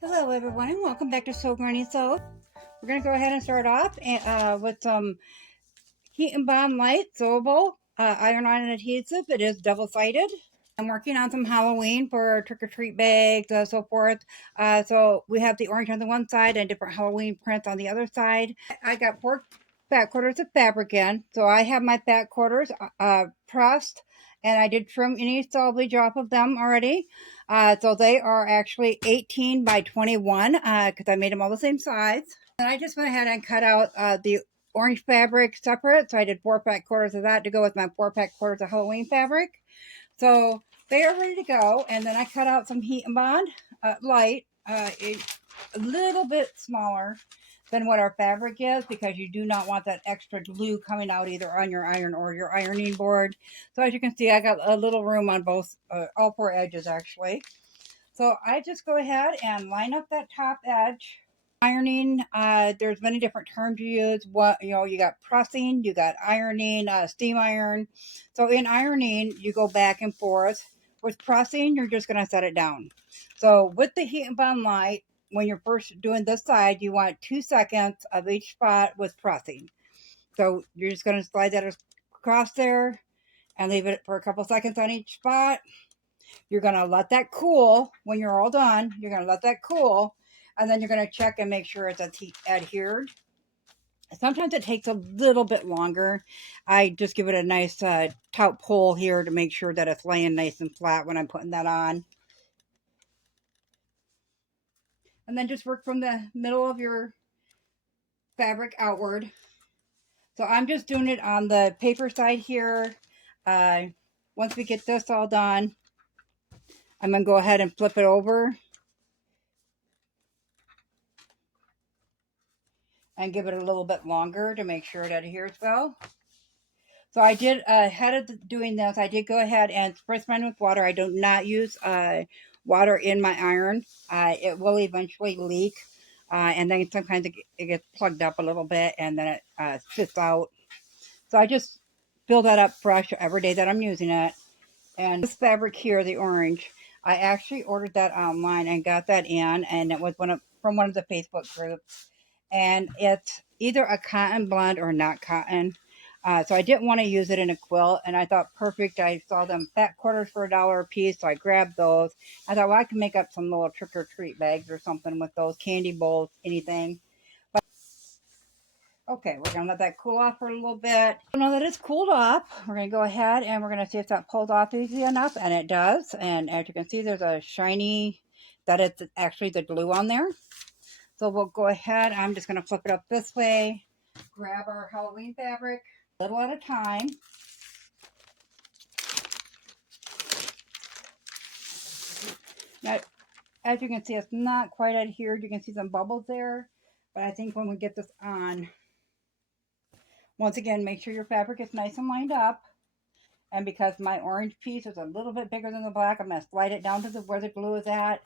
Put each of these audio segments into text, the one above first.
Hello everyone and welcome back to Sew Granny Sew. We're going to go ahead and start off with some Heat and Bond Light Sewable iron-on adhesive. It is double-sided. I'm working on some Halloween for trick-or-treat bags, so forth. So we have the orange on the one side and different Halloween prints on the other side. I got 4 fat quarters of fabric in. So I have my fat quarters pressed, and I did trim any selvage off of them already. So they are actually 18 by 21 because I made them all the same size. And I just went ahead and cut out the orange fabric separate. So I did 4 fat quarters of that to go with my 4 fat quarters of Halloween fabric. So they are ready to go. And then I cut out some Heat and Bond light, a little bit smaller than what our fabric is, because you do not want that extra glue coming out either on your iron or your ironing board. So as you can see, I got a little room on both, all 4 edges actually. So I just go ahead and line up that top edge. Ironing, there's many different terms you use. You got pressing, you got ironing, steam iron. So in ironing, you go back and forth. With pressing, you're just going to set it down. So with the Heat and Bond Light, when you're first doing this side, you want 2 seconds of each spot with pressing. So you're just going to slide that across there and leave it for a couple seconds on each spot. You're going to let that cool. When you're all done, you're going to let that cool, and then you're going to check and make sure it's adhered. Sometimes it takes a little bit longer. I just give it a nice top pull here to make sure that it's laying nice and flat when I'm putting that on. And then just work from the middle of your fabric outward. So I'm just doing it on the paper side here. Once we get this all done, I'm going to go ahead and flip it over and give it a little bit longer to make sure it adheres well. So I did, ahead of doing this, I did go ahead and spritz mine with water. I do not use water in my iron. It will eventually leak. And then sometimes it gets plugged up a little bit and then it spits out. So I just fill that up fresh every day that I'm using it. And this fabric here, the orange, I actually ordered that online and got that in, and it was from one of the Facebook groups. And it's either a cotton blend or not cotton. So I didn't want to use it in a quilt, and I thought perfect. I saw them fat quarters for $1 a piece, so I grabbed those. I thought, well, I can make up some little trick-or-treat bags or something with those, candy bowls, anything. But okay, we're going to let that cool off for a little bit. Now that it's cooled off, we're going to go ahead and we're going to see if that pulls off easy enough, and it does. And as you can see, there's a shiny, that it's actually the glue on there. So we'll go ahead, I'm just going to flip it up this way, grab our Halloween fabric, a little at a time. Now, as you can see, it's not quite adhered. You can see some bubbles there, but I think when we get this on, once again, make sure your fabric is nice and lined up. And because my orange piece is a little bit bigger than the black, I'm going to slide it down to where the glue is at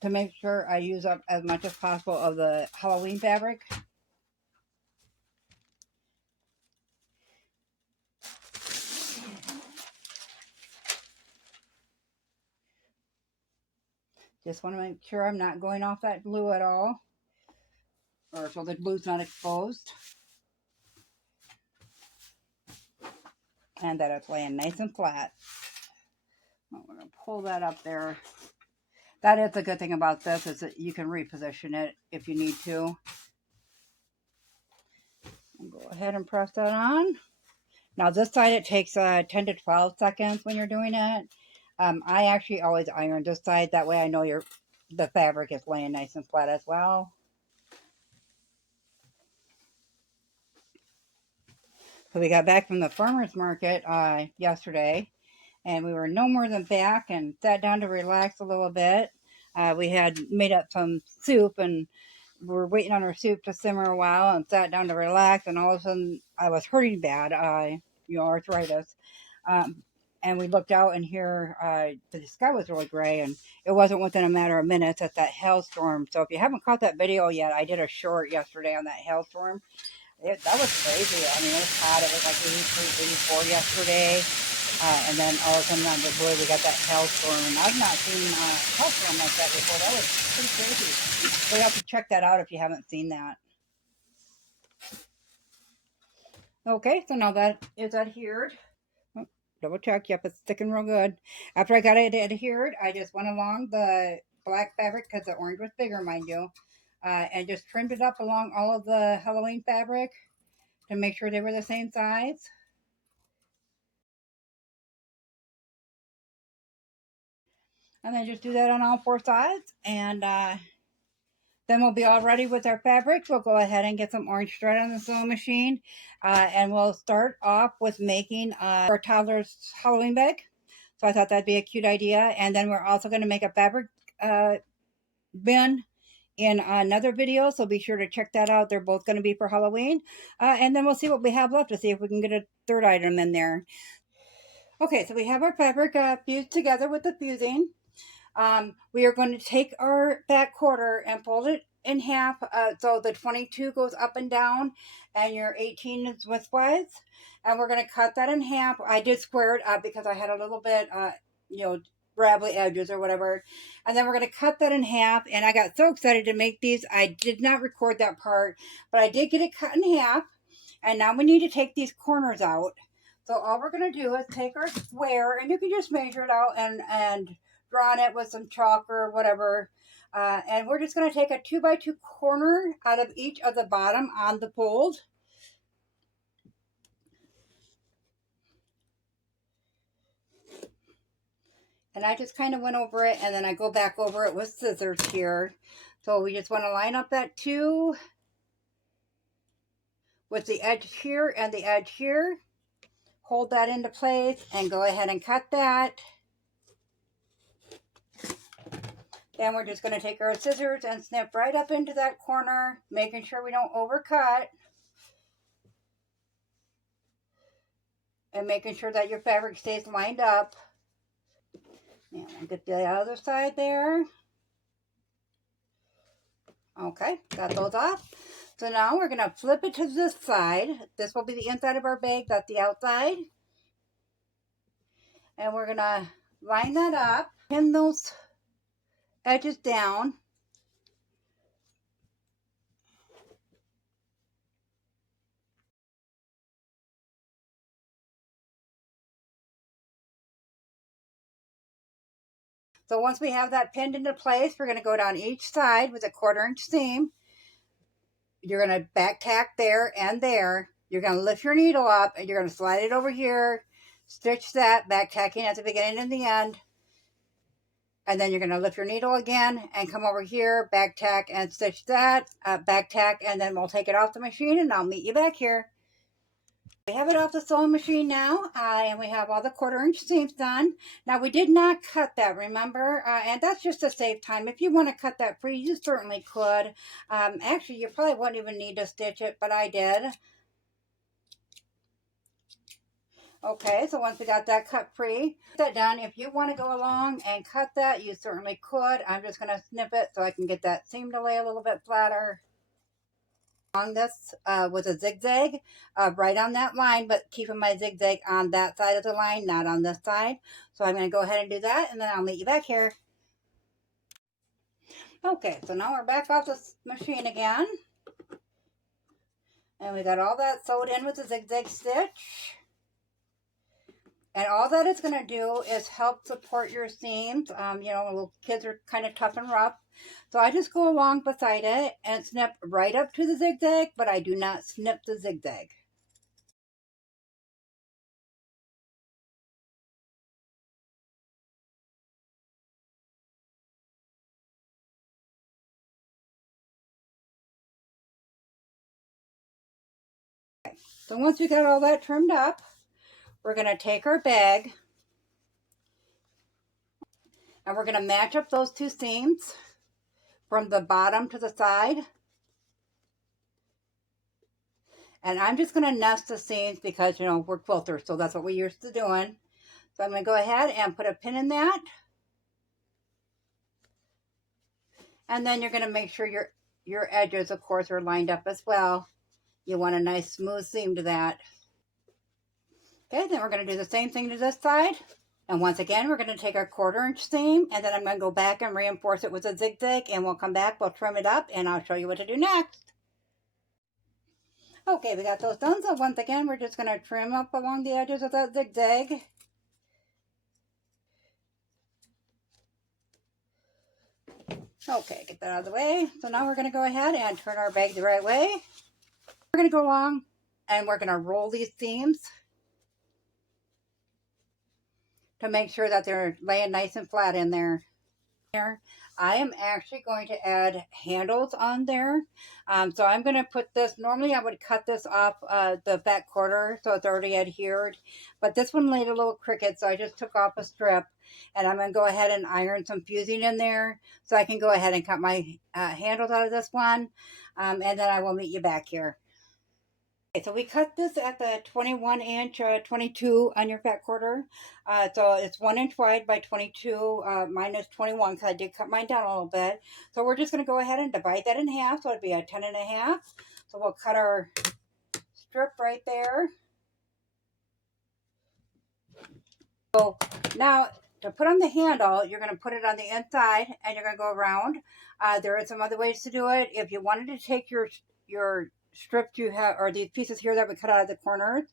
to make sure I use up as much as possible of the Halloween fabric. Just want to make sure I'm not going off that glue at all, or so the glue's not exposed. And that it's laying nice and flat. I'm going to pull that up there. That is the good thing about this, is that you can reposition it if you need to. And go ahead and press that on. Now this side, it takes 10 to 12 seconds when you're doing it. I actually always iron this side. That way I know the fabric is laying nice and flat as well. So we got back from the farmer's market yesterday, and we were no more than back and sat down to relax a little bit. We had made up some soup, and we were waiting on our soup to simmer a while and sat down to relax, and all of a sudden I was hurting bad, arthritis. And we looked out, and here the sky was really gray, and it wasn't within a matter of minutes that hailstorm. So if you haven't caught that video yet, I did a short yesterday on that hailstorm. That was crazy. I mean, it was hot. It was like 83, 84 yesterday. And then all of a sudden, boy, we got that hailstorm. And I've not seen a hailstorm like that before. That was pretty crazy. So you have to check that out if you haven't seen that. Okay, so now that is adhered. Oh, double check. Yep, it's sticking real good. After I got it adhered, I just went along the black fabric because the orange was bigger, mind you, and just trimmed it up along all of the Halloween fabric to make sure they were the same size. And then just do that on all four sides. And then we'll be all ready with our fabrics. We'll go ahead and get some orange thread on the sewing machine. And we'll start off with making our toddler's Halloween bag. So I thought that'd be a cute idea. And then we're also going to make a fabric bin in another video. So be sure to check that out. They're both going to be for Halloween. And then we'll see what we have left to see if we can get a third item in there. Okay, so we have our fabric fused together with the fusing. We are going to take our back quarter and fold it in half so the 22 goes up and down and your 18 is widthwise. And we're going to cut that in half. I did square it up because I had a little bit, rabbly edges or whatever. And then we're going to cut that in half. And I got so excited to make these. I did not record that part, but I did get it cut in half. And now we need to take these corners out. So all we're going to do is take our square, and you can just measure it out and draw on it with some chalk or whatever. And we're just going to take a 2x2 corner out of each of the bottom on the fold. And I just kind of went over it, and then I go back over it with scissors here. So we just want to line up that 2 with the edge here and the edge here. Hold that into place and go ahead and cut that. Then we're just going to take our scissors and snip right up into that corner, making sure we don't overcut. And making sure that your fabric stays lined up. And we'll get the other side there. Okay, got those off. So now we're going to flip it to this side. This will be the inside of our bag. That's the outside. And we're going to line that up. Pin those edges down. So once we have that pinned into place, we're going to go down each side with a 1/4 inch seam. You're going to back tack there and there. You're going to lift your needle up and you're going to slide it over here. Stitch that, back tacking at the beginning and the end. And then you're going to lift your needle again and come over here, back tack and stitch that, back tack, and then we'll take it off the machine and I'll meet you back here. We have it off the sewing machine now, and we have all the 1/4 inch seams done. Now we did not cut that, remember? And that's just to save time. If you want to cut that free, you certainly could. Actually, you probably wouldn't even need to stitch it, but I did. Okay, so once we got that cut free, that done. If you want to go along and cut that, you certainly could. I'm just going to snip it so I can get that seam to lay a little bit flatter. On this with a zigzag right on that line, but keeping my zigzag on that side of the line, not on this side. So I'm going to go ahead and do that, and then I'll meet you back here. Okay, so now we're back off the machine again. And we got all that sewed in with the zigzag stitch. And all that it's going to do is help support your seams. Little kids are kind of tough and rough. So I just go along beside it and snip right up to the zigzag, but I do not snip the zigzag. So once we got all that trimmed up, we're going to take our bag and we're going to match up those 2 seams from the bottom to the side. And I'm just going to nest the seams because, we're quilters, so that's what we're used to doing. So I'm going to go ahead and put a pin in that. And then you're going to make sure your edges, of course, are lined up as well. You want a nice smooth seam to that. Okay, then we're going to do the same thing to this side. And once again, we're going to take our 1/4" seam, and then I'm going to go back and reinforce it with a zigzag, and we'll come back, we'll trim it up, and I'll show you what to do next. Okay, we got those done, so once again, we're just going to trim up along the edges of that zigzag. Okay, get that out of the way. So now we're going to go ahead and turn our bag the right way. We're going to go along, and we're going to roll these seams to make sure that they're laying nice and flat in there. I am actually going to add handles on there. So I'm going to put this, normally I would cut this off the back quarter so it's already adhered, but this one laid a little crooked, so I just took off a strip, and I'm going to go ahead and iron some fusing in there so I can go ahead and cut my handles out of this one, and then I will meet you back here. Okay, so we cut this at the 21" 22 on your fat quarter. So it's 1 inch wide by 22. Mine is 21 because I did cut mine down a little bit. So we're just going to go ahead and divide that in half. So it'd be a 10½. So we'll cut our strip right there. So now to put on the handle, you're going to put it on the inside and you're going to go around. There are some other ways to do it. If you wanted to take your strips you have, or these pieces here that we cut out of the corners,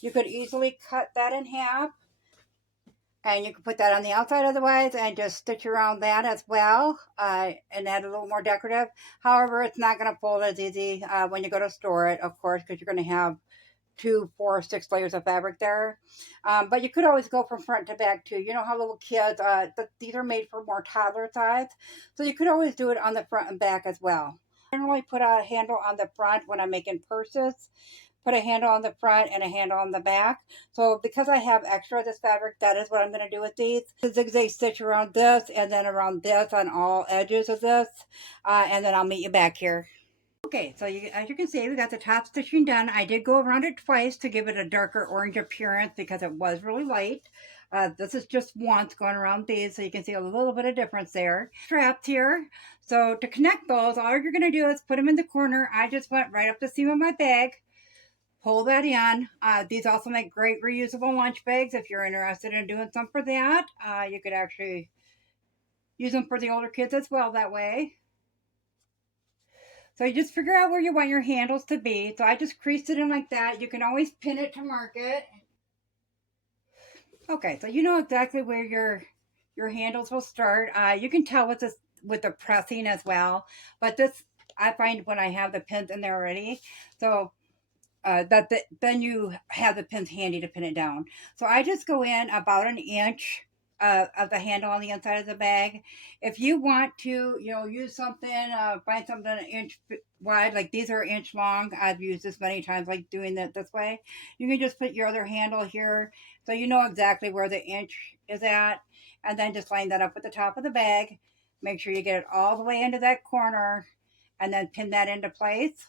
you could easily cut that in half, and you can put that on the outside otherwise and just stitch around that as well, and add a little more decorative. However, it's not going to fold as easy when you go to store it, of course, because you're going to have 2, 4, 6 layers of fabric there. But you could always go from front to back too. You know how little kids, these are made for more toddler size, so you could always do it on the front and back as well. I generally put a handle on the front when I'm making purses. Put a handle on the front and a handle on the back. So because I have extra of this fabric, that is what I'm going to do with these. The zigzag stitch around this and then around this on all edges of this. And then I'll meet you back here. Okay, so as you can see, we got the top stitching done. I did go around it twice to give it a darker orange appearance because it was really light. This is just once going around these, so you can see a little bit of difference there. Straps here. So to connect those, all you're going to do is put them in the corner. I just went right up the seam of my bag. Pull that in. These also make great reusable lunch bags. If you're interested in doing some for that, you could actually use them for the older kids as well that way. So you just figure out where you want your handles to be. So I just creased it in like that. You can always pin it to mark it. Okay, so you know exactly where your handles will start. You can tell with this with the pressing as well. But this, I find when I have the pins in there already. So then you have the pins handy to pin it down. So I just go in about 1 inch of the handle on the inside of the bag. If you want to, use something, find something 1 inch wide, like these are 1 inch long. I've used this many times, like doing it this way. You can just put your other handle here, so you know exactly where the inch is at, and then just line that up with the top of the bag. Make sure you get it all the way into that corner, and then pin that into place.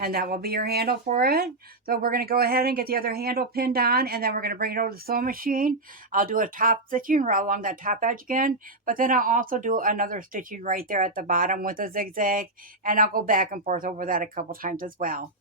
And that will be your handle for it. So we're going to go ahead and get the other handle pinned on, and then we're going to bring it over to the sewing machine. I'll do a top stitching right along that top edge again, but then I'll also do another stitching right there at the bottom with a zigzag, and I'll go back and forth over that a couple times as well.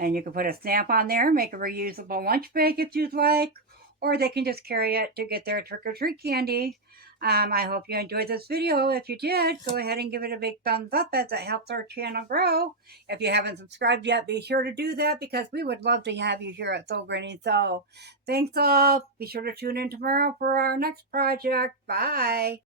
And you can put a stamp on there, make a reusable lunch bag if you'd like, or they can just carry it to get their trick-or-treat candy. I hope you enjoyed this video. If you did, go ahead and give it a big thumbs up, as it helps our channel grow. If you haven't subscribed yet, be sure to do that, because we would love to have you here at Sew Granny Sew. Thanks all. Be sure to tune in tomorrow for our next project. Bye.